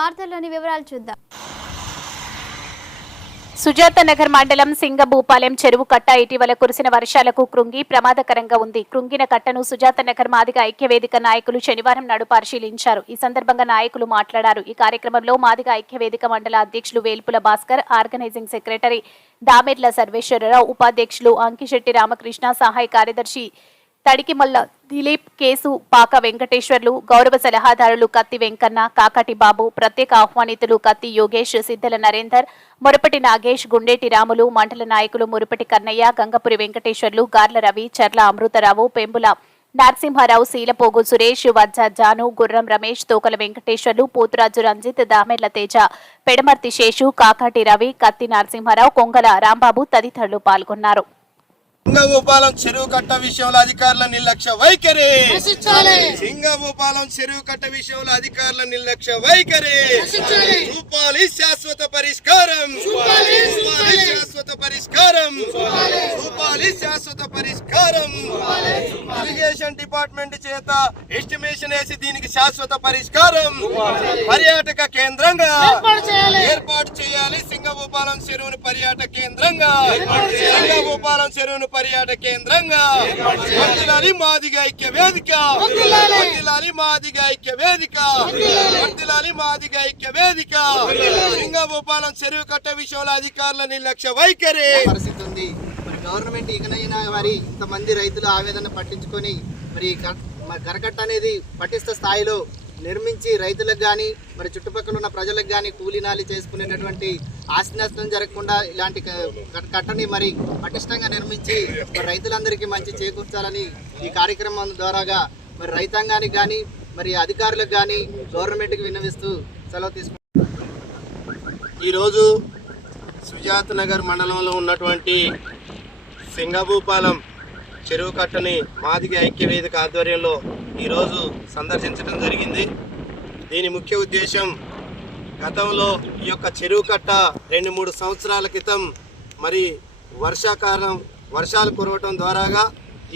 వార్తల్లోని వివరాలు చూద్దాం. సుజాత నగర్ మండలం సింగభూపాలెం చెరువు కట్ట ఇటీవల కురిసిన వర్షాలకు కృంగి ప్రమాదకరంగా ఉంది. కృంగిన కట్టను సుజాత నగర్ మాదిగ ఐక్యవేదిక నాయకులు శనివారం నాడు పరిశీలించారు. ఈ సందర్భంగా నాయకులు మాట్లాడారు. ఈ కార్యక్రమంలో మాదిగ ఐక్యవేదిక మండల అధ్యక్షులు వేల్పుల భాస్కర్ ఆర్గనైజింగ్ సెక్రటరీ దామెర్ల సర్వేశ్వరరావు ఉపాధ్యక్షులు అంకిశెట్టి రామకృష్ణ సహాయ కార్యదర్శి తడికిమల్ల దిలీప్ కేసు పాక వెంకటేశ్వర్లు గౌరవ సలహాదారులు కత్తి వెంకన్న కాకటి బాబు ప్రత్యేక ఆహ్వానితులు కత్తి యోగేష్ సిద్ధల నరేందర్ మురపటి నాగేష్ గుండేటి రాములు మండల నాయకులు మురపటి కన్నయ్య గంగపురి వెంకటేశ్వర్లు గార్ల రవి చర్ల అమృతరావు పెంబుల నరసింహారావు శీలపోగు సురేష్ వజ్జ జాను గుర్రం రమేష్ తోకల వెంకటేశ్వర్లు పోతురాజు రంజిత్ దామెర్ల తేజ పెడమర్తి శేషు కాకాటి రవి కత్తి నరసింహారావు కొంగల రాంబాబు తదితరులు పాల్గొన్నారు. సింగభూపాలం చెరువు కట్ట విషయంలో అధికారుల నిర్లక్ష్య వైఖరి. సింగభూపాలం చెరువు కట్ట విషయంలో అధికారుల నిర్లక్ష్య వైఖరి. చూపాలి శాశ్వత పరిష్కారం. చూపాలి శాశ్వత పరిష్కారం. చూపాలి శాశ్వత పరిష్కారం. ఇరిగేషన్ డిపార్ట్మెంట్ చేత ఎస్టిమేషన్ వేసి దీనికి శాశ్వత పరిష్కారం. పర్యాటక కేంద్రంగా. ఏర్పాటు చేయాలి. సింగభూపాలం చెరువును పర్యాటక కేంద్రంగా. సింగభూపాలం చెరువును పర్యాటక కేంద్రంగా. వర్ధిల్లాలి మాదిగ ఐక్య వేదిక. వర్ధిల్లాలి మాదిగ ఐక్య వేదిక. వర్ధిల్లాలి మాదిగ ఐక్య వేదిక. సింగభూపాలం చెరువు కట్ట విషయంలో అధికారుల నిర్లక్ష్య వైఖరి. పరిస్థితి ఉంది. మరి గవర్నమెంట్ ఇకనైనా మరి ఇంతమంది రైతుల ఆవేదన పట్టించుకొని మరి గరకట్ట అనేది పటిష్ట స్థాయిలో నిర్మించి రైతులకు కానీ మరి చుట్టుపక్కల ఉన్న ప్రజలకు కానీ కూలీనాలి చేసుకునేటటువంటి ఆస్తి నష్టం జరగకుండా ఇలాంటి కట్టని మరి పటిష్టంగా నిర్మించి రైతులందరికీ మంచి చేకూర్చాలని ఈ కార్యక్రమం ద్వారాగా మరి రైతాంగానికి కానీ మరి అధికారులకు కానీ గవర్నమెంట్కి విన్నవిస్తూ సెలవు తీసుకుంటాం ఈరోజు సుజాత నగర్ మండలంలో ఉన్నటువంటి సింగభూపాలెం చెరువు కట్టని మాదిగ ఐక్య వేదిక ఆధ్వర్యంలో ఈరోజు సందర్శించడం జరిగింది. దీని ముఖ్య ఉద్దేశం గతంలో ఈ యొక్క చెరువు కట్ట రెండు మూడు సంవత్సరాల క్రితం మరి వర్షాకాలం వర్షాలు కురవటం ద్వారాగా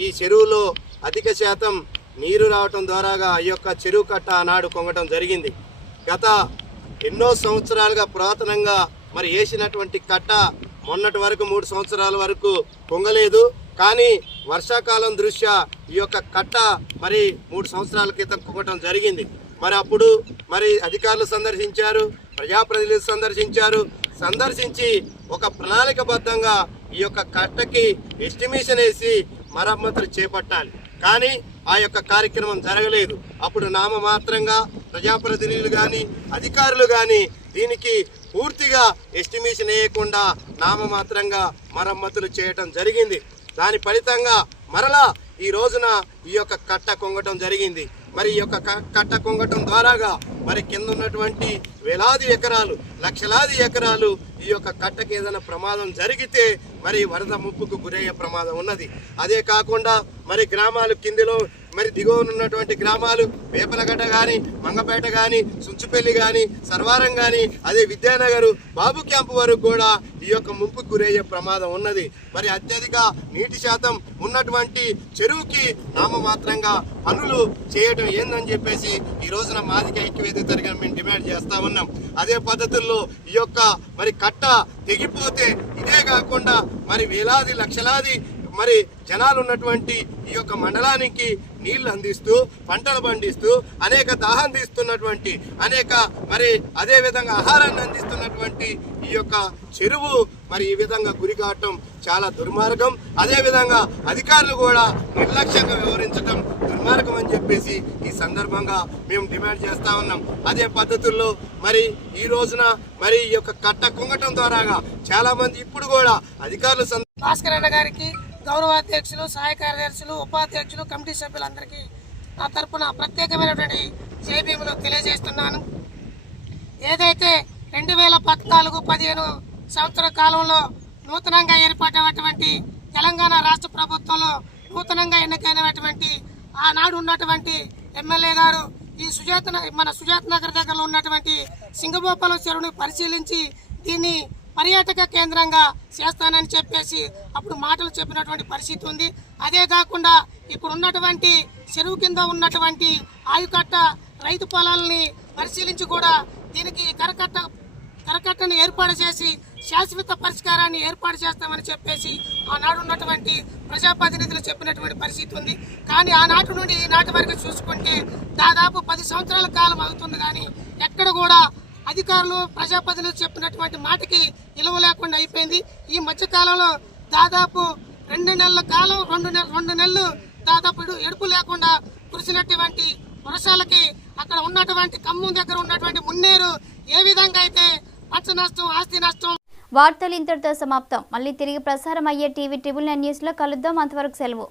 ఈ చెరువులో అధిక శాతం నీరు రావటం ద్వారాగా ఈ యొక్క చెరువు కట్ట ఆనాడు కొంగటం జరిగింది. గత ఎన్నో సంవత్సరాలుగా పురాతనంగా మరి వేసినటువంటి కట్ట మొన్నటి వరకు మూడు సంవత్సరాల వరకు పొంగలేదు. కానీ వర్షాకాలం దృష్ట్యా ఈ యొక్క కట్ట మరి మూడు సంవత్సరాల క్రితం పొంగటం జరిగింది. మరి అప్పుడు మరి అధికారులు సందర్శించారు ప్రజాప్రతినిధులు సందర్శించారు. సందర్శించి ఒక ప్రణాళికబద్ధంగా ఈ యొక్క కట్టకి ఎస్టిమేషన్ వేసి మరమ్మతులు చేపట్టాలి. కానీ ఆ యొక్క కార్యక్రమం జరగలేదు. అప్పుడు నామమాత్రంగా ప్రజాప్రతినిధులు కానీ అధికారులు కానీ దీనికి పూర్తిగా ఎస్టిమేషన్ వేయకుండా నామమాత్రంగా మరమ్మతులు చేయటం జరిగింది. దాని ఫలితంగా మరలా ఈ రోజున ఈ యొక్క కట్ట కొంగటం జరిగింది. మరి ఈ యొక్క కట్ట కొంగటం ద్వారాగా మరి కింద ఉన్నటువంటి వేలాది ఎకరాలు లక్షలాది ఎకరాలు ఈ యొక్క కట్టకి ఏదైనా ప్రమాదం జరిగితే మరి వరద ముప్పుకు గురయ్యే ప్రమాదం ఉన్నది. అదే కాకుండా మరి గ్రామాలు కిందిలో మరి దిగువన ఉన్నటువంటి గ్రామాలు వేపలగడ్డ కానీ మంగపేట కానీ సుంచుపల్లి కానీ సర్వారం కానీ అదే విద్యానగర్ బాబు క్యాంపు వరకు కూడా ఈ యొక్క ముంపుకు గురయ్యే ప్రమాదం ఉన్నది. మరి అత్యధిక నీటి శాతం ఉన్నటువంటి చెరువుకి నామమాత్రంగా పనులు చేయడం ఏందని చెప్పేసి ఈ రోజున మాదిక ఐక్యవేది తరగతి మేము డిమాండ్ చేస్తా ఉన్నాం. అదే పద్ధతుల్లో ఈ యొక్క మరి కట్ట తెగిపోతే ఇదే కాకుండా మరి వేలాది లక్షలాది మరి జనాలు ఉన్నటువంటి ఈ యొక్క మండలానికి నీళ్ళు అందిస్తూ పంటలు పండిస్తూ అనేక దాహం తీస్తున్నటువంటి అనేక మరి అదే విధంగా ఆహారాన్ని అందిస్తున్నటువంటి ఈ యొక్క చెరువు మరి ఈ విధంగా గురి కావటం చాలా దుర్మార్గం. అదేవిధంగా అధికారులు కూడా నిర్లక్ష్యంగా వ్యవహరించడం దుర్మార్గం అని చెప్పేసి ఈ సందర్భంగా మేము డిమాండ్ చేస్తా ఉన్నాం. అదే పద్ధతుల్లో మరి ఈ రోజున మరి ఈ యొక్క కట్ట కుంగటం ద్వారాగా చాలా మంది ఇప్పుడు కూడా అధికారులు భాస్కర్ అన్న గారికి గౌరవాధ్యక్షులు సహాయ కార్యదర్శులు ఉపాధ్యక్షులు కమిటీ సభ్యులందరికీ నా తరపున ప్రత్యేకమైనటువంటి జేబీములు తెలియజేస్తున్నాను. ఏదైతే రెండు వేల పద్నాలుగు పదిహేను సంవత్సర కాలంలో నూతనంగా ఏర్పడినటువంటి తెలంగాణ రాష్ట్ర ప్రభుత్వంలో నూతనంగా ఎన్నికైనటువంటి ఆనాడు ఉన్నటువంటి ఎమ్మెల్యే గారు ఈ సుజాత మన సుజాత నగర్ దగ్గరలో ఉన్నటువంటి సింగభూపాలం చెరువుని పరిశీలించి దీన్ని పర్యాటక కేంద్రంగా చేస్తానని చెప్పేసి అప్పుడు మాటలు చెప్పినటువంటి పరిస్థితి ఉంది. అదే కాకుండా ఇప్పుడు ఉన్నటువంటి చెరువు కింద ఉన్నటువంటి ఆయుకట్ట రైతు పొలాలని పరిశీలించి కూడా దీనికి కరకట్ట కరకట్టను ఏర్పాటు చేసి శాశ్వత పరిష్కారాన్ని ఏర్పాటు చేస్తామని చెప్పేసి ఆనాడు ఉన్నటువంటి ప్రజాప్రతినిధులు చెప్పినటువంటి పరిస్థితి ఉంది. కానీ ఆనాటి నుండి ఈనాటి వరకు చూసుకుంటే దాదాపు పది సంవత్సరాల కాలం అవుతుంది కానీ ఎక్కడ కూడా అధికారులు ప్రజాప్రతినిధులు చెప్పినటువంటి మాటకి విలువ లేకుండా అయిపోయింది. ఈ మధ్యకాలంలో దాదాపు రెండు నెలల కాలం రెండు నెల రెండు నెలలు దాదాపు ఎడుపు లేకుండా కురిసినటువంటి వర్షాలకి అక్కడ ఉన్నటువంటి ఖమ్మం దగ్గర ఉన్నటువంటి మున్నేరు ఏ విధంగా అయితే పంట నష్టం ఆస్తి నష్టం వార్తలు ఇంతటితో సమాప్తం. మళ్ళీ తిరిగి ప్రసారం అయ్యే టీవీ ట్రిబుల్ నైన్ న్యూస్లో కలుద్దాం. అంతవరకు సెలవు.